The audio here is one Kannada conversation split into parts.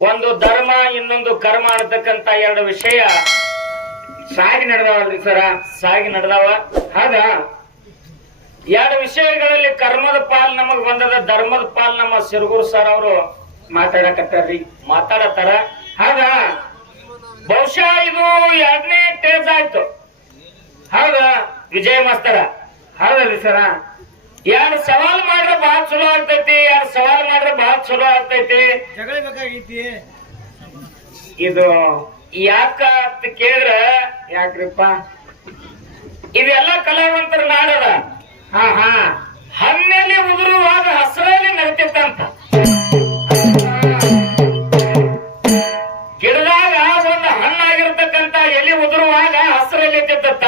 ಒಂದು ಧರ್ಮ ಇನ್ನೊಂದು ಕರ್ಮ ಅನ್ನತಕ್ಕಂತ ಎರಡು ವಿಷಯ ಸಾಗಿ ನಡೆದವಲ್ರಿ ಸರ. ಸಾಗಿ ನಡೆದವ. ಹೌದಾ? ಎರಡು ವಿಷಯಗಳಲ್ಲಿ ಕರ್ಮದ ಪಾಲ್ ನಮಗ್ ಬಂದದ, ಧರ್ಮದ ಪಾಲ್ ನಮ್ಮ ಸಿರುಗೂರ್ ಸರ್ ಅವರು ಮಾತಾಡಕತ್ತಾರ್ರಿ. ಮಾತಾಡತಾರ. ಹೌದಾ? ಬಹುಶಃ ಇದು 2ನೇ ಟೇಜ್ ಆಯ್ತು. ಹೌದಾ? ವಿಜಯ ಮಾಸ್ತರ ಹೌದಲ್ರಿ ಸರ. ಎರಡು ಸವಾಲ್ ಮಾಡ್ರೆ ಬಹಳ ಚಲೋ ಆಗ್ತೈತಿ, ಎರಡು ಸವಾಲ್ ಮಾಡ್ರೆ ಬಹಳ ಚಲೋ ಆಗ್ತೈತಿ. ಜಗಳ ಬೇಕಾಗೈತಿ. ಇದು ಯಾಕ ಅಂತ ಕೇಳಿದ್ರ, ಯಾಕ್ರಿಪ್ಪ? ಇದೆಲ್ಲ ಕಲಾವಂತರ ನಾಡದ. ಹಾ ಹಾ. ಹಣ್ಣಲ್ಲಿ ಉದುರುವಾಗ ಹಸರಲ್ಲಿ ನಗ್ತಿತ್ತಂತ. ಗಿಡದಾಗ ಒಂದು ಹಣ್ಣಾಗಿರ್ತಕ್ಕಂತ ಎಲೆ ಉದುರುವಾಗ ಹಸರಲ್ಲಿ ಎತ್ತಿತ್ತ.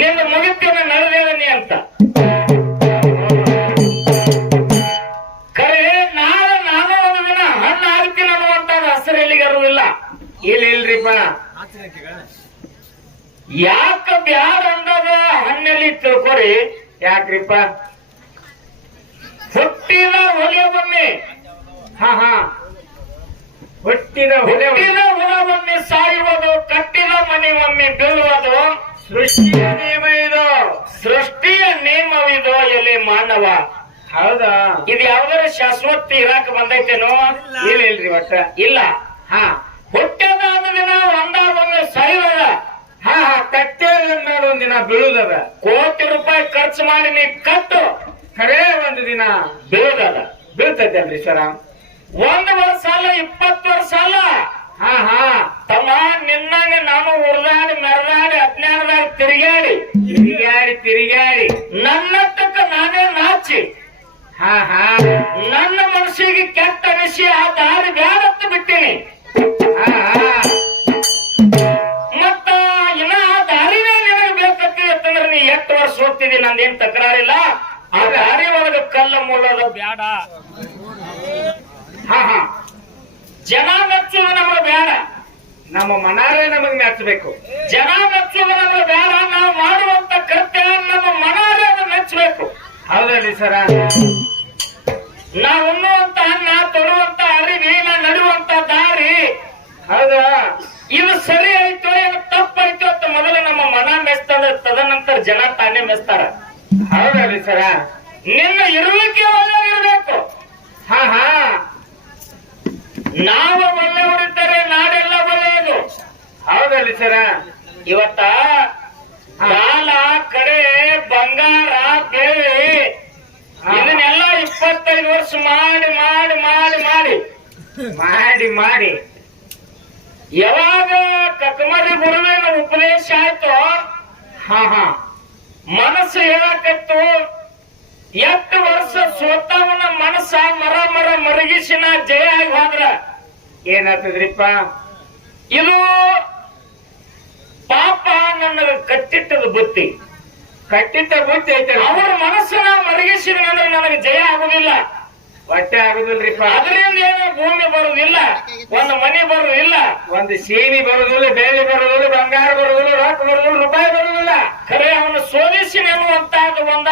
ನಿನ್ನ ಮುಗಿತಿನ ನಡೆದೇವನಿ ಅಂತ. ಖರೆ ನಾಳೆ ನಾನು ಒಂದು ದಿನ ಹಣ್ಣು ಆಗ್ತೀನಿ ಅನ್ನುವಂತ ಹಸರೆಲ್ಲಿಗಾರು ಇಲ್ಲ. ಇಲ್ರಿಪ್ಪ. ಯಾಕ ಬ್ಯಾಡ ಅಂದದ ಹಣ್ಣಲ್ಲಿ ತಿಳ್ಕೊರಿ. ಯಾಕ್ರಿಪ್ಪ? ಹುಟ್ಟಿದ ಹೊಲೆ ಬನ್ನಿ. ಹಾ ಹಾ. ಹುಟ್ಟಿದ ಹೊಲೆ ಹುಟ್ಟಿದ ಹೊಲ ಬನ್ನಿ ಸಾಯುವುದು, ಕಟ್ಟಿದ ಮನೆ ಒಮ್ಮೆ ಬೀಳುವುದು. ಸೃಷ್ಟಿಯ ನಿಯಮ ಇದು. ಸೃಷ್ಟಿಯ ನೇಮವಿದು ಎಲೆ ಮಾನವ. ಹೌದಾ? ಇದು ಯಾವ್ದಾರ ಶಾಶ್ವತ ಇರಾಕ ಬಂದೈತೇನೋ? ಇಲ್ರಿ ಒಟ್ಟ. ಇಲ್ಲ. ಹಾ. ಹುಟ್ಟದ ದಿನ ಒಂದಾದೊಮ್ಮೆ ಸಾಯುವುದ. ಹಾ ಹಾ. ಕಟ್ಟೇದ ಮೇಲೆ ಒಂದಿನ ಬೀಳುದದ. ಕೋಟಿ ರೂಪಾಯಿ ಖರ್ಚು ಮಾಡಿ ನೀ ಕಟ್ಟು, ಖರೇ ಒಂದು ದಿನ ಬೀಳುದದ. ಬೀಳ್ತೈತಲ್ರಿ ಸರ. 1 ವರ್ಷ ಅಲ್ಲ, 20 ವರ್ಷ ಅಲ್ಲ. ಹಾ ಹಾ. ತಮ್ಮ ನಿನ್ನಂಗೆ ನಾನು ಉರ್ದಾಡಿ ಮೆರದಾಡಿ ಅಜ್ಞಾನದಾಗ ತಿರುಗಾಡಿ ತಿರುಗಾಡಿ ನನ್ನಟ್ಟಕ್ಕ ನಾನೇ ನಾಚಿ, ಹಾ ಹಾ. ನನ್ನ ಮನಸ್ಸಿಗೆ ಕೆಟ್ಟ ಅನಿಸಿ ಆ ದಾರಿ ಬ್ಯಾಡತ್ತು ಬಿಟ್ಟಿನಿ. ಹಾ ಹಾ. ಮತ್ತ ಇನ್ನ ಆ ದಾರಿನೇ ನಿನಗೆ ಬೇಕಂತಂದ್ರೆ ನೀ 8 ವರ್ಷ ಹೋಗ್ತಿದಿ, ನಂದೇನ್ ತಕರಾರಿಲ್ಲ. ಆ ದಾರಿ ಒಳಗ ಕಲ್ಲ ಮುಳ್ಳೋದು ಬ್ಯಾಡ. ಹಾ ಹಾ. ಜನ ಮೆಚ್ಚುವುದು ನಮಗೆ ಬೇಡ, ನಮ್ಮ ಮನಾರೇ ನಮಗ್ ಮೆಚ್ಚಬೇಕು. ಜನ ಮೆಚ್ಚುವುದು ನಮಗೆ ಬೇಡ. ನಾವು ಮಾಡುವಂತ ಕೃತ್ಯ ನಮ್ಮ ಮನವೇ ಅದು ಮೆಚ್ಚಬೇಕು. ಹೌದಲ್ರಿ ಸರ. ನಾವು ಉಣ್ಣುವಂತ ಅನ್ನ, ತೊಡುವಂತ ಅರಿವಿ, ನಾವು ನಡೆಯುವಂತ ದಾರಿ, ಹೌದಾ? ಇದು ಸರಿ ಆಯ್ತು ಏನು ತಪ್ಪಾಯ್ತು ಅಂತ ಮೊದಲು ನಮ್ಮ ಮನ ಮೆಚ್ತದ, ತದನಂತರ ಜನ ತಾನೇ ಮೆಚ್ತಾರ. ಹೌದಲ್ರಿ ಸರ. ನಿನ್ನ ಇರುವಿಕೆ ಒಳ್ಳೆಯದಿರ್ಬೇಕು. ಹಾ ಹಾ. ನಾವು ಒಳ್ಳೆಯವರಿದ್ದರೆ ನಾಡೆಲ್ಲ ಒಳ್ಳೆಯದು. ಹೌದಲ್ರಿ ಸರ. ಇವತ್ತ ಕಾಲ ಕಡೆ ಬಂಗಾರ ಬೇರೆ ಇದನ್ನೆಲ್ಲ 25 ವರ್ಷ ಮಾಡಿ ಮಾಡಿ ಮಾಡಿ ಮಾಡಿ ಮಾಡಿ ಮಾಡಿ ಯಾವಾಗ ಕಕಮರಿ ಗುರುವಿನ ಉಪದೇಶ ಆಯ್ತು, ಹಾ ಹಾ. ಮನಸ್ಸು ಹೇಳಕತ್ತು. 8 ವರ್ಷ ಸೋತವನ ಮನಸ್ಸ ಮರ ಮರ ಮರಗಿಸಿನ ಜಯ ಆಗಿ ಹೋದ್ರ ಏನಾಗ್ತದ್ರಿಪ್ಪ? ಇದು ಪಾಪ ನನಗೆ ಕಟ್ಟಿಟ್ಟದ ಬುತ್ತಿ. ಕಟ್ಟಿಟ್ಟ ಬುದ್ಧಿ ಐತಲ್ಲ, ಅವರ ಮನಸ್ಸನ್ನ ಮರಗಿಸಿದ್ರೆ ನನಗೆ ಜಯ ಆಗುದಿಲ್ಲ. ಹೊಟ್ಟೆ ಆಗುದಿಲ್ರಿಪ್ಪ. ಅದರಿಂದ ಏನು ಭೂಮಿ ಬರುವುದಿಲ್ಲ, ಒಂದು ಮನೆ ಬರುವುದಿಲ್ಲ, ಒಂದು ಸೀನಿ ಬರುದಿಲ್ಲ, ಬೆಳ್ಳಿ ಬರುದಿಲ್ಲ, ಬಂಗಾರ ಬರುದಿಲ್ಲ, ರೊಕ್ಕ ಬರುದಿಲ್ಲ, ರೂಪಾಯಿ ಬರುದಿಲ್ಲ. ಖರೆ ಅವನು ಸೋಲಿಸಿ ನೆನ್ನುವಂತಹದ್ದು ಒಂದ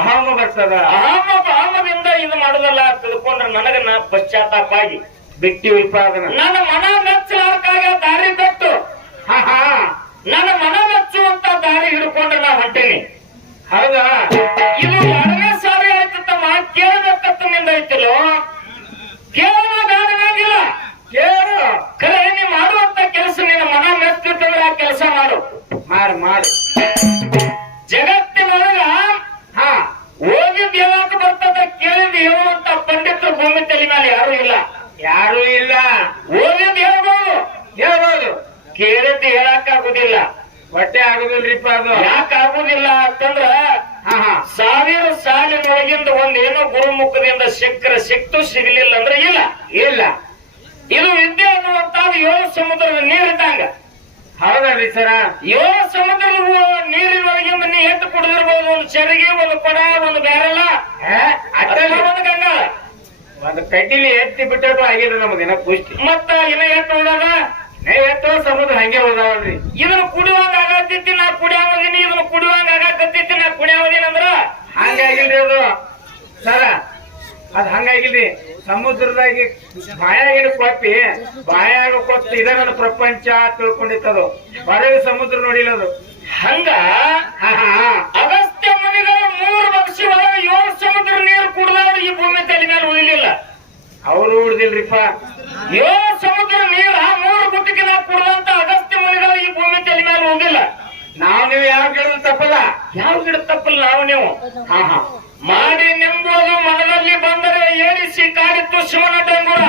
ಅಹಮ ಬರ್ತದ. ಅಹಮದಿಂದ ಇದು ಮಾಡುದಲ್ಲ ತಿಳ್ಕೊಂಡ್ರೆ ನನಗ ಪಶ್ಚಾತ್ತಾಪ ಆಗಿ ಬಿಟ್ಟಿವಿಲ್ಪ ಅದನ್ನ. ನನ್ನ ಮನ ಮೆಚ್ಚಲಾರ್ಕಾಗ ದಾರಿ ಬಿಟ್ಟು ಹಾ ಹಾ. ನನ್ನ ಮನ ಮೆಚ್ಚುವಂತ ದಾರಿ ಹಿಡ್ಕೊಂಡ್ರೆ ನಾ ಹೊಂಟೇನಿ. ಹೌದಾ? ಇದು 2ನೇ ಸಾರಿ ಆಯ್ತು ತಮ್ಮ. ಕೇಳಬೇಕಂತ ನಿಂದ ಐತಿಲ್ಲೋ, ಕೇಳೋಣ ಬೇಡವಾಗಿಲ್ಲ. ಕೇಳು. ಖರೆ ನೀ ಮಾಡುವಂತ ಕೆಲಸ ನಿನ್ನ ಮನ ಮೆಚ್ಚಿಟ್ಟಂದ್ರೆ ಆ ಕೆಲಸ ಮಾಡು. ಮಾಡು. ಜಗತ್ತಿನೊಳಗ ಹಾ. ಓದಿದ್ ಹೇಳಕ್ ಬರ್ತದ, ಕೇಳಿದ್ ಹೇಳುವಂತ ಪಂಡಿತರು ಭೂಮಿ ತಲೆ ಮೇಲೆ ಯಾರು ಇಲ್ಲ. ಯಾರು ಇಲ್ಲ. ಓದಿದ್ ಹೇಳ್ಬೋದು, ಹೇಳ್ಬೋದು, ಕೇಳಿದ್ ಹೇಳಕ್ ಆಗುದಿಲ್ಲ. ಹೊಟ್ಟೆ ಆಗುದಿಲ್ರಿಪ್ಪ ಅದು. ಯಾಕೆ ಆಗುದಿಲ್ಲ ಅಂತಂದ್ರ, ಹಾ ಹಾ. 1000 ಸಾಲಿನೊಳಗಿಂದ ಒಂದೇನೋ ಗುರುಮುಖದಿಂದ ಸಿಕ್ತು, ಸಿಗಲಿಲ್ಲ ಅಂದ್ರೆ ಇಲ್ಲ. ಇಲ್ಲ. ಇದು ವಿದ್ಯೆ ಅನ್ನುವಂತದ್ದು 7 ಸಮುದ್ರದ ನೀರಿದ್ದಂಗ. ಹೌದಲ್ರಿ ಸರ. 7 ಸಮುದ್ರದ ನೀರಿನೊಳಗಿಂದ ನೀ ಎದ್ದು ಕುಡಿದಿರ್ಬೋದು. ಒಂದು ಚರಿಗೆ, ಒಂದು ಕೊಡ, ಒಂದು ಬ್ಯಾರಲ್ಲ, ಅಟ್ಟಲ್ಲಿ ಒಂದು ಗಂಗಾಳ. ಒಂದು ಕಡ್ಡಿಲಿ ಎತ್ತಿ ಬಿಟ್ಟು ಆಗಿಲ್ಲ ನಮಗಿನ ಪುಷ್ಟಿ. ಮತ್ತ ಇನ್ನ ಎಟ್ಟು ಉಳದ ಎತ್ತೋ ಸಮುದ್ರ ಹಂಗೆ ಉಳ್ದಾವಲ್ರಿ. ಇದನ್ನ ಕುಡಿಯುವಂಗ ಆಗತ್ತೈತಿ, ನಾ ಕುಡಿಯೋದಿನಿ. ಇದನ್ನ ಕುಡಿಯುವಂಗ ಆಗತ್ತೈತಿ, ನಾ ಕುಡಿಯೋದಿನ ಅಂದ್ರ ಹಂಗಾಗಿಲ್ರಿ ಅದು ಸರ. ಅದ್ ಹಂಗಾಗಿಲ್ರಿ ಸಮುದ್ರದಾಗಿ ಬಾಯಾಗಿನ ಕೊತ್ತಿ ಬಾಯಾಗ ಕೊತ್ತಿ ಇದ ನನ್ನ ಪ್ರಪಂಚ ತಿಳ್ಕೊಂಡಿತ್ತದು ಹೊರಗೆ ಸಮುದ್ರ ನೋಡಿಲ್ಲ ಅದು ಹಂಗ ಹಾ ಹಾ ಅಗಸ್ತ್ಯ ಮುನಿಗಳು 3 ವರ್ಷ ಒಳಗೆ 7 ಸಮುದ್ರ ನೀರು ಕುಡಿದವರು ಈ ಭೂಮಿ ತಲೆ ಮೇಲೆ ಉಳಿಲಿಲ್ಲ. ಅವ್ರು ಉಳ್ದಿಲ್ರಿಪ್ಪ 7 ಸಮುದ್ರ ನೀರ 3 ಗುಟ್ಟಿಗೆ ಕುಡಿದಂತ ಅಗಸ್ತ್ಯ ಮುನಿಗಳು ಈ ಭೂಮಿ ತಲೆ ಮೇಲೆ ಉಳಿದಿಲ್ಲ. ನೀವು ಯಾವ ಗಿಡದ ತಪ್ಪಲ್ಲ ಯಾವ ಗಿಡ ತಪ್ಪಲ್ಲ ನಾವು ನೀವು ಹಾ ಹಾ ಮಾಡಿ ನೆಂಬುದು ಮನದಲ್ಲಿ ಬಂದರೆ ಏರಿಸಿ ಕಾಡಿತ್ತು ಶಿವನ ಡಂಗುರ.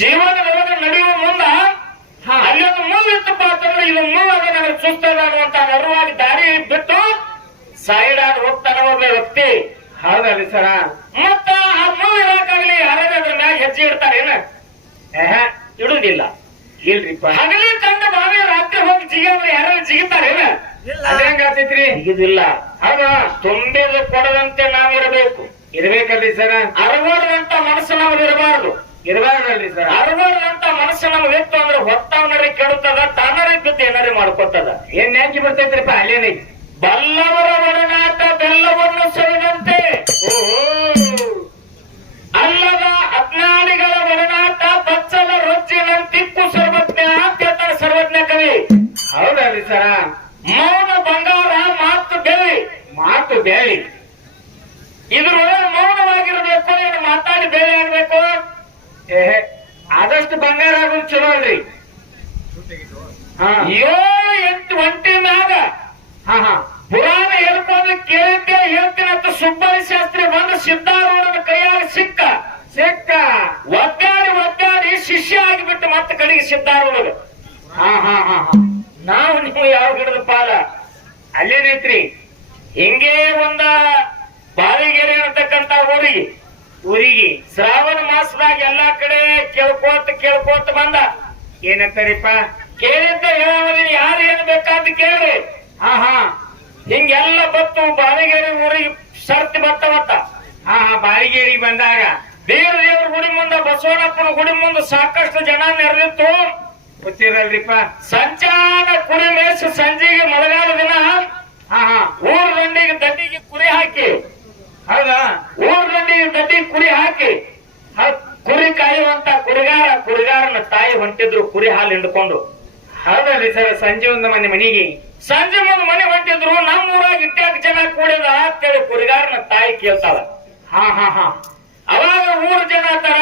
ಜೀವನದೊಳಗೆ ನಡೆಯುವ ಮುಂದ ಅಲ್ಲೊಂದು ಮೂವ್ ಇತ್ತಪ್ಪ ಅಂತಂದ್ರೆ ಇದು ಮೂವ್ ಆಗ ನನಗೆ ಸುಸ್ತದ ಅನ್ನುವಂತ ನರುವಾಗಿ ದಾರಿ ಬಿಟ್ಟು ಸೈಡ್ ಆಗಿ ಹೋಗ್ತಾನ ಒಬ್ಬ ವ್ಯಕ್ತಿ. ಹೌದಲ್ರಿ ಸರ ಮತ್ತ ಆ ಮೂವ್ ಇರಕಾಗ್ಲಿ ಯಾರಾದ್ರೂ ಅದ್ರ ಮ್ಯಾಗ ಹೆಜ್ಜೆ ಇಡ್ತಾರೇನ? ಇಡುದಿಲ್ಲ. ಇಲ್ರಿಪ್ಪ ಹಗಲಿ ಕಂಡ ಬಾವಿ ರಾತ್ರಿ ಹೋಗಿ ಜಿಗಿದ್ರೆ ಯಾರು ಜಿಗಿತಾರೇನ? ಅದೇಂಗಾತೈತ್ರಿ ಜಿಗಿದಿಲ್ಲ. ಹೌದಾ ತುಂಬಿದ ಕೊಡದಂತೆ ನಾವಿರಬೇಕು. ಇರ್ಬೇಕಲ್ರಿ ಸರ ಅರವಡದಂತ ಮನಸ್ಸು ನಮ್ದು ಇರಬಾರ್ದು. ಇರ್ಬಾರ್ದಲ್ರಿ ಸರ ಅರವಡದಂತ ಮನಸ್ಸು ನಮ್ಗೆ ಇತ್ತು ಅಂದ್ರೆ ಹೊತ್ತವನರಿ ಕೆಡುತ್ತದ, ತಾನರಿ ಬಿದ್ದು ಏನಾರಿ ಮಾಡ್ಕೊತದ. ಏನ್ ನೆಂಚಿ ಬರ್ತೈತ್ರಿಪ್ಪ ಅಲ್ಲೇನೈತಿ ಬಲ್ಲವರ ಒಡನಾಟ ಬೆಲ್ಲವನ್ನು ಸವಿದಂತೆ ಅಲ್ಲದ ಅಜ್ಞಾನಿಗಳ ಒಡನಾಟ ಬಚ್ಚಲ ರೊಚ್ಚಿನಂತಿಕ್ಕು ಸರ್ವಜ್ಞ ಅಂತ ಹೇಳ್ತಾರೆ ಸರ್ವಜ್ಞ ಕವಿ. ಹೌದಲ್ರಿ ಸರ ಮೌನ ಬಂಗಾರ, ಮಾತು ಬೆಳ್ಳಿ. ಮಾತು ಬೇಳಿ ಇದ್ರೊಳಗೆ ಮೌನವಾಗಿರ್ಬೇಕು, ಏನು ಮಾತಾಡಿ ಬೇರೆ ಆಗ್ಬೇಕು. ಆದಷ್ಟು ಬಂಗಾರ ಆಗೋದು ಚಲೋ ಅಲ್ರಿ ಹಾ 7-8 ಒಂಟಿ ಮ್ಯಾಗ ಹಾ ಹಾ ಪುರಾಣ ಹೇಳ್ಕೊಂಡು ಕೇಳಿದ್ದೆ ಹೇಳ್ತೀನಂತ ಸುಬ್ಬಯ್ಯ ಶಾಸ್ತ್ರಿ ಬಂದು ಸಿದ್ಧಾರೂಢನ ಕೈಯಾಗ ಸಿಕ್ಕ ಒದ್ದಾಡಿ ಶಿಷ್ಯ ಆಗಿಬಿಟ್ಟು ಮತ್ತೆ ಕಡೆಗೆ ಸಿದ್ಧಾರೂಢ. ಹಾ ಹಾ ಹಾ ಹಾ ನಾವು ನೀವು ಯಾವ ಗಿಡದ ಪಾಲ ಅಲ್ಲೇನೈತ್ರಿ ಹಿಂಗೇ ಒಂದ ಬಾವಿಗೆರೆ ಅಂತಕ್ಕಂತ ಊರಿಗೆ ಶ್ರಾವಣ ಮಾಸದಾಗ ಎಲ್ಲಾ ಕಡೆ ಕೇಳ್ಕೋತ ಬಂದ. ಏನಂತಾರಿಪ್ಪ ಕೇಳಿದ್ದ ಹೇಳೋದಿನ ಯಾರು ಏನ್ ಬೇಕಾದ ಕೇಳಿ. ಹಾ ಹಾ ಹಿಂಗೆಲ್ಲ ಬತ್ತು ಬಾವಿಗೆರೆ ಊರಿಗೆ ಸರ್ತಿ ಬತ್ತವತ್ತ. ಹಾ ಹಾ ಬಾಳಿಗೇರಿಗೆ ಬಂದಾಗ ದೇವ್ರ ಗುಡಿ ಮುಂದ ಬಸವಣ್ಣಪ್ಪನ ಗುಡಿ ಮುಂದ ಸಾಕಷ್ಟು ಜನ ನೆರೆದಿತ್ತು. ಗೊತ್ತಿರಲ್ರಿಪ್ಪ ಸಂಚಾನ ಕುರಿ ಮೇಯಿಸಿ ಸಂಜೆಗೆ ಮಳೆಗಾಲ ದಿನ ಹಾ ಹಾ ಊರ್ ದಂಡಿಗೆ ಕುರಿ ಹಾಕಿ ಹೌದಾ ಊರ್ ದಂಡಿಗೆ ಕುರಿ ಹಾಕಿ ಕುರಿ ಕಾಯುವಂತ ಕುರಿಗಾರನ ತಾಯಿ ಹೊಂಟಿದ್ರು ಕುರಿ ಹಾಲು ಹಿಂಡ್ಕೊಂಡು. ಹೌದಲ್ರಿ ಸರ್ ಸಂಜೆ ಒಂದು ಮನೆಗೆ ಸಂಜೆ ಮುಂದ್ ಮನೆ ಹೊಂಟಿದ್ರು. ನಮ್ಮ ಊರಾಗ ಇಟ್ಟಾಕ ಜನ ಕೂಡಿದ ಅಂತೇಳಿ ಕುರಿಗಾರನ ತಾಯಿ ಕೇಳ್ತಾಳ. ಹಾ ಹಾ ಹಾ ಅವಾಗ ಊರ್ ಜನ ತರ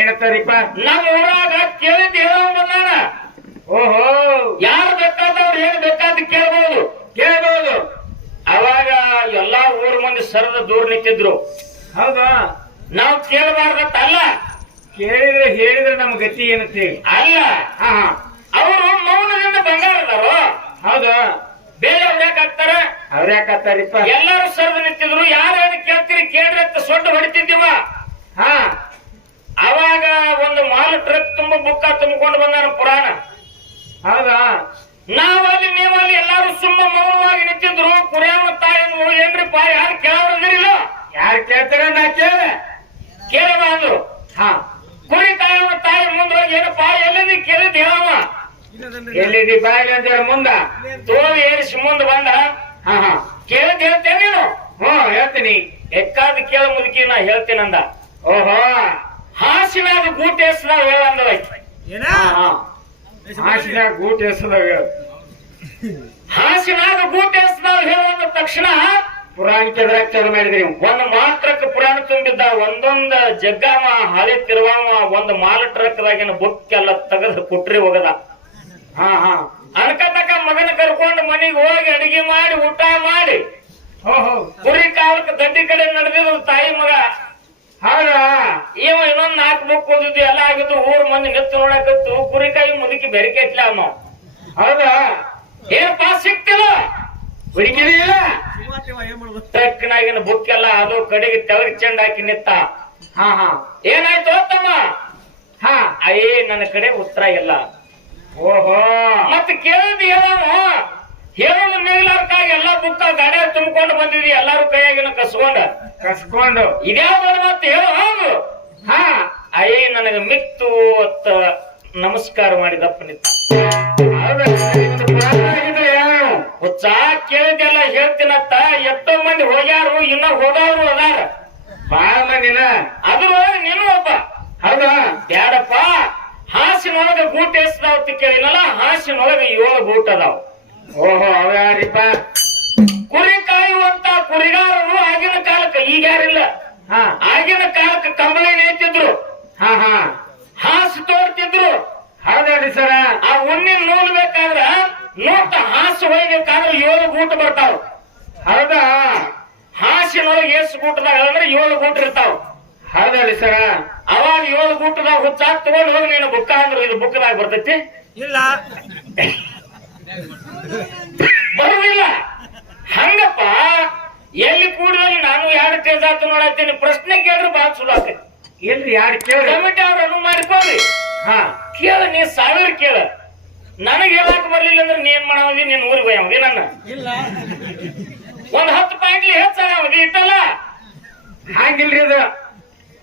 ಏನಂತಾರಿಪ್ಪ ನಮ್ಮ ಊರಾಗ ಕೇಳಿದ್ ಹೇಳೋ ಬಂದಾನ. ಓಹೋ ಯಾರು ಬೇಕಾದವ್ರು ಏನ್ ಬೇಕಾದ ಕೇಳ್ಬೋದು. ಅವಾಗ ಎಲ್ಲಾ ಊರ್ ಮಂದಿ ಸರದ ದೂರ ನಿಂತಿದ್ರು. ಹೌದಾ ನಾವು ಕೇಳಬಾರ್ದತ್ತ ಅಲ್ಲ, ಹೇಳಿದ್ರೆ ನಮ್ ಗತಿ ಏನಂತ ಅಲ್ಲ. ಹಾ ಹಾ ಅವರು ಮೌನದಿಂದ ಬಂಗಾರದಾರು. ಹೌದಾ ಬೇರೆ ಯಾಕಾಗ್ತಾರ? ಅವ್ರ ಯಾಕತ್ತಾರಿಪ್ಪ ಎಲ್ಲಾರು ಸರದ ನಿಂತಿದ್ರು. ಯಾರೇನು ಕೇಳ್ತೀರಿ ಕೇಳ್ರಿ ಅಂತ ಸೊಡ್ಡು ಹೊಡಿತಿದ್ದೀವ. ಹಾ ಅವಾಗ ಒಂದು ಮಾಲ್ ಟ್ರಕ್ ತುಂಬಾ ಬುಕ್ಕ ತುಂಬಿಕೊಂಡು ಬಂದಾನ ಪುರಾಣ. ಹೌದಾ ನಾವಲ್ಲಿ ನೀವಲ್ಲಿ ಎಲ್ಲಾರು ಸುಮ್ಮ ಮೌನವಾಗಿ ನಿಂತಿದ್ರು. ಕುರಿಯವನ ತಾಯಿ ಏನ್ರಿಪ್ಪ ಯಾರು ಕೇಳೋದಿರಿಲ್ಲ. ಯಾರು ಕೇಳ್ತಾರ ನಾ ಕೇಳವ ಅಂದ್ರು. ಹಾ ಕುರಿ ಕಾಯವನ ತಾಯಿ ಮುಂದೆ ಹೋಗಿ ಏನಪ್ಪ ಎಲ್ಲಿಂದ ಕೇಳಿದ್ ಹೇಳವ. ಎಲ್ಲಿದಿ ಬಾಯಿಲಿ ಅಂತ ಮುಂದ ತೋವಿ ಏರಿಸಿ ಮುಂದೆ ಬಂದ. ಹಾ ಹಾ ಕೇಳಿದ್ ಹೇಳ್ತೇನೆ ನೀನು? ಹೇಳ್ತೀನಿ. ಎಕ್ಕಾದ ಕೇಳ ಮುದುಕಿ ನಾ ಹೇಳ್ತೀನಂದ. ಓಹೋ ಹಾಸಿನಾಗ ಗೂಟೇಸ್ದಾಗ ಹೇಳಂದವ. ಹಾಸಿನಾಗ ಗೂಟ ಎಸದಾಗ ಹಾಸಿನಾಗ ಗೂಟೇಸ್ದಾಗ ಹೇಳಂದ ತಕ್ಷಣ ಪುರಾಣ ಕೆದ್ರಾಗ ಚಾಲು ಮಾಡಿದ್ರಿ. ಒಂದು ಮಾಲ್ ಟ್ರಕ್ ಪುರಾಣ ತುಂಬಿದ್ದ. ಒಂದೊಂದ್ ಜಗ್ಗಾವ ಹಳಿ ತಿರುವಾವ ಒಂದು ಮಾಲ್ ಟ್ರಕ್ ದಾಗಿನ ಬುಕ್ ಎಲ್ಲ ತೆಗೆದು ಕುಟ್ರಿ ಹೋಗದ. ಹಾ ಹಾ ಅನ್ಕತಕ್ಕ ಮಗನ ಕರ್ಕೊಂಡು ಮನಿಗೆ ಹೋಗಿ ಅಡಿಗೆ ಮಾಡಿ ಊಟ ಮಾಡಿ ಓಹೋ ಕುರಿ ಕಾಲಕ್ಕೆ ದಂಡಿ ಕಡೆ ನಡೆದಿದ್ರು ತಾಯಿ ಮಗ. ಹೌದಾ ಇವ ಇನ್ನೊಂದ್ 4 ಬುಕ್ ಓದಿದ್ದು ಎಲ್ಲ ಆಗಿದ್ದು. ಊರ್ ಮಂದಿ ನೆತ್ತು ನೋಡಕತ್ತು. ಕುರಿಕಾಯಿ ಮುದುಕಿ ಬೆರಕೆಟ್ಲ ಅಮ್ಮ. ಹೌದಾ ಏನಪ್ಪಾ ಸಿಕ್ತಿಲ್ಲ ಹುಡುಕಿದೆಯಲ್ಲ ಟ್ರಕ್ನಾಗಿನ ಬುಕ್ ಎಲ್ಲ ಅದು ಕಡೆಗೆ ತೆಳಗ್ ಚೆಂಡ್ ಹಾಕಿ ನಿತ್ತ. ಹಾ ಹಾ ಏನಾಯ್ತು ತಮ್ಮ? ಹಾ ಅಯ್ಯೇ ನನ್ನ ಕಡೆ ಉತ್ತರ ಇಲ್ಲ. ಓಹೋ ಮತ್ತೆ ಕೇಳಿದ್ ಹೇಳೋದು ನೀಗ್ಲಾರ್ಕಾಗಿ ಎಲ್ಲಾ ಬುಕ್ಕ ಗಾಡಿಯಾಗ ತುಂಬಿಕೊಂಡು ಬಂದಿದ್ವಿ. ಎಲ್ಲಾರು ಕೈಯಾಗಿನ ಕಸ್ಕೊಂಡು ಇದ್ಯಾವ ಮತ್ತೆ ಹೇಳು ಹೌದು. ಹಾ ಅಯ್ಯೇ ನನಗೆ ಮಿತ್ತು ಅತ್ತ ನಮಸ್ಕಾರ ಮಾಡಿದಪ್ಪ ನಿತ್ತ. ಹೌದಾ ಪುರಾಣ ಆಗಿದ್ರೆ ಹುಚ್ಚ ಕೇಳಿದೆಲ್ಲ ಹೇಳ್ತೀನತ್ತ. ಎಷ್ಟೋ ಮಂದಿ ಹೋಗ್ಯಾರು, ಇನ್ನ ಹೋದವರು ಅದಾರ ಬಾಳ ಮಂದಿನ. ಅದ್ರೊಳಗೆ ನೀನು ಒಬ್ಬ. ಹೌದಾ? ಬ್ಯಾಡಪ್ಪ, ಹಾಸಿನೊಳಗ ಗೂಟ ಎಸ್ದಾವ್ ಕೇಳಿನಲ್ಲ, ಹಾಸಿನೊಳಗ 7 ಗೂಟ ಅದಾವ. ಓಹೋ, ಅವ ಯಾರಿಪ್ಪ? ಕುರಿ ಕಾಯುವಂತ ಕುರಿಗಾರರು ಆಗಿನ ಕಾಲಕ್ಕೆ, ಈಗ ಯಾರಿಲ್ಲ. ಹಾ, ಆಗಿನ ಕಾಲಕ್ಕೆ ಕಂಬಳಿ ನೇಯ್ತಿದ್ರು, ಹಾ, ಹಾ, ಹಾಸು ತೋಡ್ತಿದ್ರು. ಹೌದ್ರಿ ಸರ. ಆ ಉಣ್ಣಿನ ನೂಲ್ ಬೇಕಾದ್ರ ನೂಟ ಹಾಸು ಹೊಯ್ಬೇಕಾದ್ರೆ 7 ಗೂಟ ಬರ್ತಾವ. ಹೌದಾ? ಹಾಸಿನೊಳಗೆ ಎಷ್ಟು ಗೂಟದಾಗ ಅಂದ್ರೆ 7 ಗೂಟ ಇರ್ತಾವ. ಹೌದ್ರಿ ಸರ. ಅವಾಗ 7 ಗೂಟದಾಗ ಹುಚ್ಚಾಕ್ ತಗೊಂಡ್ ಹೋಗಿ ನೀನು ಬುಕ್ಕ ಅಂದ್ರು, ಇದು ಬುಕ್ಕದಾಗ ಬರ್ತೈತಿ ಇಲ್ಲ ಬರುದಿಲ್ಲ. ಹಂಗಪ್ಪ, ಎಲ್ಲಿ ಕೂಡಿದಲ್ಲಿ ನಾನು 2 ತೇಜಾತ ನೋಡತ್ತೀನಿ. ಪ್ರಶ್ನೆ ಕೇಳ್ರಿ ಬಾಳ ಸುಲಭ ಆಕೈತಿ. ಇಲ್ರಿ, ಯಾರು ಕೇಳಿ? ಕಮಿಟಿ ಅವ್ರು ಅನುವು ಮಾಡಿಕೊಳ್ರಿ. ಹಾ, ಕೇಳ, ನೀ 1000 ಕೇಳ. ನನಗ್ ಹೇಳಕ್ ಬರ್ಲಿಲ್ಲ ಅಂದ್ರೆ ನೀ ಏನ್ ಮಾಡವಿ? ನೀನ್ ಊರಿಗೆ ಹೋಗಿ ನನ್ನ ಇಲ್ಲ ಒಂದ್ 10 ಪಾಯಿಂಟ್ಲಿ ಹೆಚ್ಚಾಗಿ ಇಟ್ಟಲ್ಲ. ಹಂಗಿಲ್ರಿ ಅದು.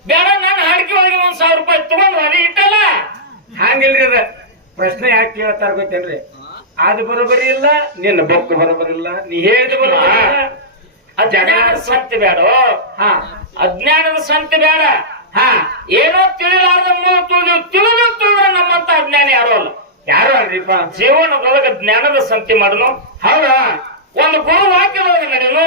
ಬೇಡ, ನಾನು ಹಾಡಿಕೆ ಒಳಗೆ 1,000 ರೂಪಾಯಿ ತಗೊಂಡು ಅದು ಇಟ್ಟಲ್ಲ. ಹಂಗಿಲ್ರಿ ಅದ. ಪ್ರಶ್ನೆ ಯಾಕೆ ಕೇಳ್ತಾರ ಗೊತ್ತೇನ್ರಿ? ಅದು ಬರೋಬರಿ ಇಲ್ಲ, ನಿನ್ನ ಬೊಕ್ಕ ಬರೋಬರಿ ಇಲ್ಲ, ನೀ ಹೇಳಿದ ಬರೋಬರಿ ಇಲ್ಲ. ಅಜ್ಞಾನದ ಸಂತೆ ಬೇಡ. ಹಾ, ಅಜ್ಞಾನದ ಸಂತೆ ಬೇಡ. ಹಾ, ಏನೋ ತಿಳಿಲಾರ್ದ ತಿಳಿದ್ರೆ ನಮ್ಮಂತ ಅಜ್ಞಾನ ಯಾರು ಅಲ್ಲ. ಯಾರು ಅಲ್ರಿಪ್ಪ? ಜೀವನದೊಳಗ ಜ್ಞಾನದ ಸಂತೆ ಮಾಡನು. ಹೌದಾ? ಒಂದು ಗುರು ವಾಕ್ಯದೊಳಗೆ ನಡೆನು.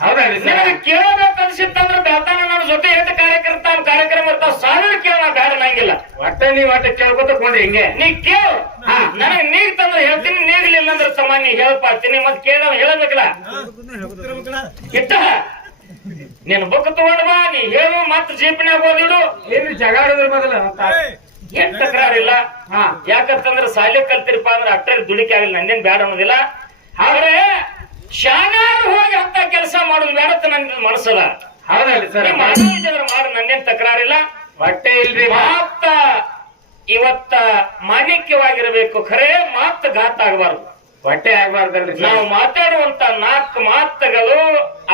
ಹೌದಲ್ರಿ ಸರ್? ನಿನಗೆ ಕೇಳಬೇಕು ಅನ್ಸಿತ್ತಂದ್ರೆ ಬೆಳ್ತಾನ ನನ್ನ ಜೊತೆ ಎಷ್ಟು ಕಾರ್ಯಕ್ರಮ ಇರ್ತಾವ. 1000 ಕೇಳ, ಬೇಡ ನಂಗಿಲ್ಲ. ಒಟ್ಟ ನೀವ್ ಒಟ್ಟ ಕೇಳ್ಕೊತ ಕೊಂಡ್ರಿ ಹಿಂಗೆ. ನೀ ಕೇಳು. ನನಗೆ ನೀಗ್ ತಂದ್ರೆ ಹೇಳ್ತೀನಿ, ನೀಗ್ಲಿಲ್ಲ ಅಂದ್ರೆ ಸಮ ನೀ ಹೇಳ್ಪಾತೀನಿ. ಮತ್ ಕೇಳ ಹೇಳಬೇಕಲ್ಲ. ಇಟ್ಟ ನೀನ್ ಬುಕ್ ತಗೊಂಡ್ ಬಾ, ನೀ ಹೇಳು, ಮತ್ ಜೀಪಿನಾಗ ಓದಿಡು. ಏನ್ರಿ ಜಗಾಡಿದ್ರ ಮೊದಲ? ಎಂತ ತಕರಾರಿಲ್ಲ. ಹಾ, ಯಾಕಂತಂದ್ರೆ ಶಾಲೆ ಕಲ್ತಿರಪ್ಪ ಅಂದ್ರೆ ಅಟ್ಟರೆ ದುಡಿಕೆ ಆಗಿಲ್ಲ, ನಂದೇನ್ ಬೇಡ ಅನ್ನೋದಿಲ್ಲ. ಆದ್ರೆ ಶಾನ್ಯಾರು ಹೋಗಿ ಅಂತ ಕೆಲಸ ಮಾಡೋದು ಬೇಡತ್ತ ನನ್ನ ಮನಸ್ಸದ. ಹೌದಲ್ರಿ ಸರ್? ಮಾಡಿ ನಂದೇನ್ ತಕರಾರಿಲ್ಲ. ಹೊಟ್ಟೆ ಇಲ್ರಿ. ಮಾತ ಇವತ್ತ ಮಾಣಿಕ್ಯವಾಗಿರಬೇಕು, ಖರೇ ಮಾತು ಘಾತ ಆಗಬಾರ್ದು. ಹೊಟ್ಟೆ ಆಗ್ಬಾರ್ದಲ್ರಿ ನಾವು ಮಾತಾಡುವಂತ 4 ಮಾತುಗಳು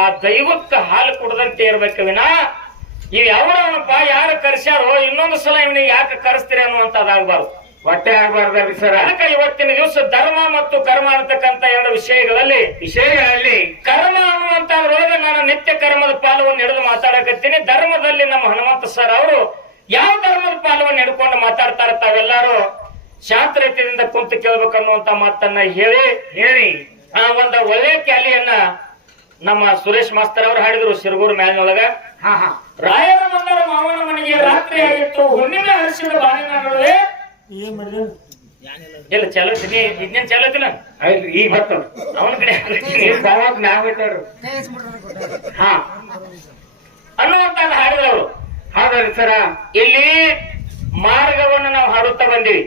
ಆ ದೈವಕ್ಕೆ ಹಾಲು ಕುಡದಂತೆ ಇರ್ಬೇಕು ವಿನ ಇವ್ ಯಾವನಪ್ಪ ಯಾರು ಕರ್ಸ್ಯಾರೋ ಇನ್ನೊಂದು ಸಲ ಇವನಿಗೆ ಯಾಕೆ ಕರೆಸ್ತೀರಿ ಅನ್ನುವಂತದ್ದಾಗಬಾರ್ದು. ಹೊಟ್ಟೆ ಆಗ್ಬಾರ್ದಲ್ರಿ ಸರ್? ಅದಕ್ಕೆ ಇವತ್ತಿನ ದಿವಸ ಧರ್ಮ ಮತ್ತು ಕರ್ಮ ಅಂತಕ್ಕಂತ 2 ವಿಷಯಗಳಲ್ಲಿ ಕರ್ಮ ಅನ್ನುವಂತದ್ರೊಳಗೆ ನಾನು ನಿತ್ಯ ಕರ್ಮದ ಪಾಲವನ್ನು ಹಿಡಿದು ಮಾತಾಡಕತ್ತೀನಿ. ಧರ್ಮದಲ್ಲಿ ನಮ್ಮ ಹನುಮಂತ ಸರ್ ಅವರು ಯಾವ ಧರ್ಮದ ಪಾಲವನ್ನು ಹಿಡ್ಕೊಂಡು ಮಾತಾಡ್ತಾರ ತಾವೆಲ್ಲರೂ ಶಾಂತರೀತಿಯಿಂದ ಕುಂತು ಕೇಳ್ಬೇಕನ್ನುವಂತ ಮಾತನ್ನ ಹೇಳಿ ಆ ಒಂದು ಒಳ್ಳೆ ಕ್ಯಾಲಿಯನ್ನ ನಮ್ಮ ಸುರೇಶ್ ಮಾಸ್ತರ್ ಅವರು ಹಾಡಿದ್ರು ಸಿರಗೂರು ಮ್ಯಾಲಿನೊಳಗ. ಹಾ, ಹಾ. ರಾಯರ ಮಂದರ ಮಾವನ ಮನೆಗೆ ರಾತ್ರಿ ಆಗಿತ್ತು, ಹುಣ್ಣಿಮೆ ಹರಿಸಿದ ಬಾಣಿನ ನಡುವೆ ಇಲ್ಲ ಚಲೋತೀನಿ. ಇದನ್ನೇನ್ ಚಲೋತಿಲ್ಲ ಈಗ ಬರ್ತದ ಅವನ ಕಡೆ ಬಾವಾಗ ನಾವ್ ಬಿಟ್ಟವ್ರು. ಹಾ, ಅನ್ನುವಂತ ಹಾಡಿದ್ರು ಅವರು. ಹೌದಲ್ರಿ ಸರ? ಇಲ್ಲಿ ಮಾರ್ಗವನ್ನು ನಾವು ಹಾಡುತ್ತಾ ಬಂದಿವಿ.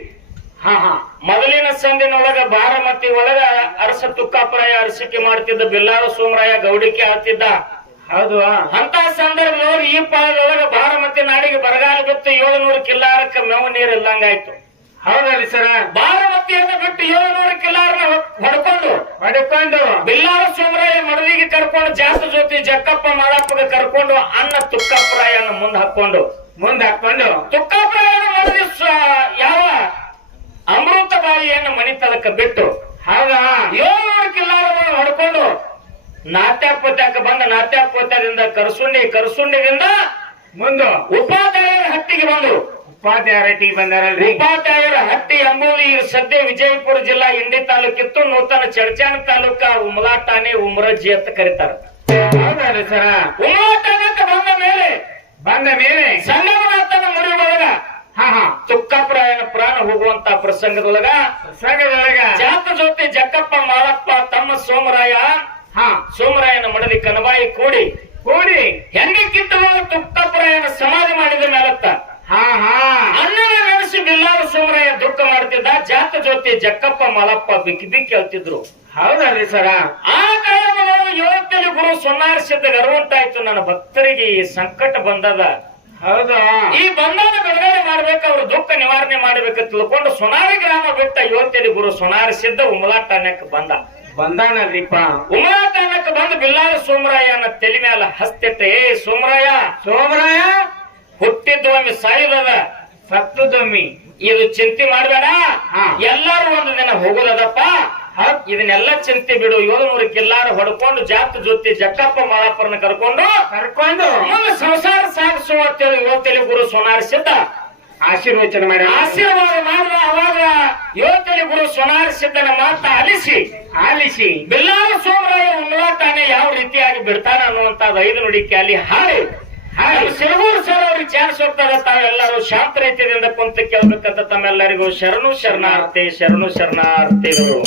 ಹಾ, ಹಾ. ಮೊದಲಿನ ಸಂದಿನೊಳಗ ಬಾರಮತಿ ಒಳಗ ಅರಸ ತುಕ್ಕಾಪರಾಯ ಅರಸಿಕೆ ಮಾಡ್ತಿದ್ದ, ಬಿಲ್ಲಾರ ಸೋಮರಾಯ ಗೌಡಿಕೆ ಆಡ್ತಿದ್ದ. ಹೌದು. ಅಂತ ಸಂದರ್ಭದೊಳಗೆ ಈ ಪಾಲದೊಳಗ ಬಾರಮತಿ ನಾಡಿಗೆ ಬರಗಾಲ ಬಿತ್ತು, 700 ಕಿಲ್ಲಾರಕ್ಕೆ ಮೇವು ನೀರು ಇಲ್ಲಂಗಾಯ್ತು. ಹೌದಲ್ರಿ ಸರ? ಬಾರಮತಿಯನ್ನು ಬಿಟ್ಟು 700 ಕಿಲ್ಲಾರನ ಹೊಡ್ಕೊಂಡು ಬಿಲ್ಲಾರ ಸೋಮರಾಯ ಮಡದಿಗೆ ಕರ್ಕೊಂಡು, ಜಾತ ಜೊತೆ ಜಕ್ಕಪ್ಪ ಮಾಳಪ್ಪಗೆ ಕರ್ಕೊಂಡು, ಅಣ್ಣ ತುಕ್ಕಪ್ಪರಾಯನ ಮುಂದೆ ಹಾಕೊಂಡು ತುಕ್ಕಪ್ಪರಾಯನ ಮಡದಿ ಯಾವ ಅಮೃತ ಬಾಯಿಯನ್ನು ಮಣಿತಲಕ್ಕೆ ಬಿಟ್ಟು, ಹೌದಾ? 700 ಕಿಲ್ಲಾರವನ್ನು ಹೊಡ್ಕೊಂಡು ನಾಟ್ಯಾಪೋತ್ಯಕ್ಕೆ ಬಂದ, ನಾಟ್ಯಾಪೋತ್ಯದಿಂದ ಕರಸುಂಡಿದಿಂದ ಮುಂದೆ ಉಪಾಧ್ಯಾಯರ ಹಟ್ಟಿಗೆ ಬಂದರು. ಉಪಾಧ್ಯಾಯರ ಹಟ್ಟಿಗೆ ಬಂದಾರಲ್ರಿ? ಉಪಾಧ್ಯಾಯರ ಹಟ್ಟಿ ಎಂಬುದು ಈಗ ಸದ್ಯ ವಿಜಯಪುರ ಜಿಲ್ಲಾ ಇಂಡಿ ತಾಲೂಕಿತ್ತು. ನೂತನ ಚಡ್ಚಾಣ ತಾಲೂಕ ಉಮಲಾಟಾನೆ ಉಮ್ರಜ್ಜಿ ಅಂತ ಕರೀತಾರೆ. ಹೌದಲ್ರಿ ಸರ? ಉಮಲಾಟಾನಕ್ಕೆ ಬಂದ ಮೇಲೆ ಸಂಗಮನಾಥನ ಮುಡಿಯೊಳಗ ಹಾ, ಹಾ. ತುಕ್ಕಪ್ಪರಾಯನ ಪ್ರಾಣ ಹೋಗುವಂತ ಪ್ರಸಂಗದೊಳಗ ಜಾತ ಜೊತೆ ಜಕ್ಕಪ್ಪ ಮಾಳಪ್ಪ ತಮ್ಮ ಸೋಮರಾಯನ ಮಡದಿ ಕನಬಾಯಿ ಕೂಡಿ ಹೆಂಗೆ ಕಿತ್ತವಾಗ ತುಕ್ಕಪ್ಪರಾಯನ ಸಮಾಧಿ ಮಾಡಿದ ಮೇಲತ್ತ ಅನ್ನನ ನೆನೆಸಿ ಬಿಲ್ಲಾರ ಸೋಮರಾಯ ದುಃಖ ಮಾಡ್ತಿದ್ದ. ಜಾತ ಜೊತೆ ಜಕ್ಕಪ್ಪ ಮಾಳಪ್ಪ ಬಿಕ್ಕಿ ಹೇಳ್ತಿದ್ರು. ಹೌದಲ್ರಿ ಸರ? ಆ ಕಾಲದಲ್ಲಿ 7ನೇ ಗುರು ಸೊನ್ನಾರಿಸಿದ್ದ ಗರ್ವಂತಾಯ್ತು, ನನ್ನ ಭಕ್ತರಿಗೆ ಈ ಸಂಕಟ ಬಂದದ. ಹೌದಾ? ಈ ಬಂಧನ ಬಿಡುಗಡೆ ಮಾಡ್ಬೇಕು, ಅವ್ರ ದುಃಖ ನಿವಾರಣೆ ಮಾಡ್ಬೇಕು ತಿಳ್ಕೊಂಡು ಸೊನಾರಿ ಗ್ರಾಮ ಬಿಟ್ಟ 7ನೇ ಗುರು ಸೊನಾರಿಸಿದ್ದ ಉಮಲಾಟಾನ್ಯಕ್ಕೆ ಬಂದಾನಲ್ರಿಪ್ಪ. ಉಮಲಾಟಾನ್ಯಕ್ಕೆ ಬಂದು ಬಿಲ್ಲಾರ ಸೋಮರಾಯನ ತಲೆ ಮ್ಯಾಲ ಹಸ್ತಿಟ್ಟ, ಏ ಸೋಮರಾಯ ಹುಟ್ಟಿದ್ದು ಒಮ್ಮೆ ಸಾಯುದದ, ಸತ್ತುದೊಮ್ಮಿ ಇದು ಚಿಂತೆ ಮಾಡ್ಬೇಡ, ಎಲ್ಲಾರು ಒಂದು ದಿನ ಹೋಗುದದಪ್ಪ. ಇದನ್ನೆಲ್ಲ ಚಿಂತೆ ಬಿಡು 700 ಕಿಲ್ಲಾರ ಹೊಡ್ಕೊಂಡು ಜಾತ್ ಜೊತೆ ಜಕ್ಕಪ್ಪ ಮಾಳಪ್ಪರನ್ನ ಕರ್ಕೊಂಡು ಮುಂದೆ ಸಂಸಾರ ಸಾಗಿಸುವ ಅಂತೇಳಿ ಯುವತಲಿ ಗುರು ಸೋನಾರ್ ಸಿದ್ಧ ಆಶೀರ್ವಚನ ಮಾಡಿ ಆಶೀರ್ವಾದ ಮಾಡಿದ. ಅವಾಗ ಯುವತಲಿ ಗುರು ಸೋನಾರ್ ಸಿದ್ಧನ ಮಾತ ಆಲಿಸಿ ಬಿಲ್ಲಾರ ಸೋಮರಾಯ ಉಂಗ್ಲಾಟಾನೆ ಯಾವ ರೀತಿಯಾಗಿ ಬಿಡ್ತಾನ ಅನ್ನುವಂತದ್ದು 5 ನುಡಿ ಕ್ಯಾಲಿ ಹಾಡಿ ಸಿರಗೂರು ಸರ್ ಅವ್ರಿಗೆ ಚಾನ್ಸ್ ಹೋಗ್ತಾರೆ. ತಾವೆಲ್ಲರೂ ಶಾಂತ ರೀತಿಯಿಂದ ಕುಂತ ಕೇಳ್ಬೇಕಂತ ತಮ್ಮೆಲ್ಲರಿಗೂ ಶರಣು ಶರಣಾರ್ಥಿಗಳು.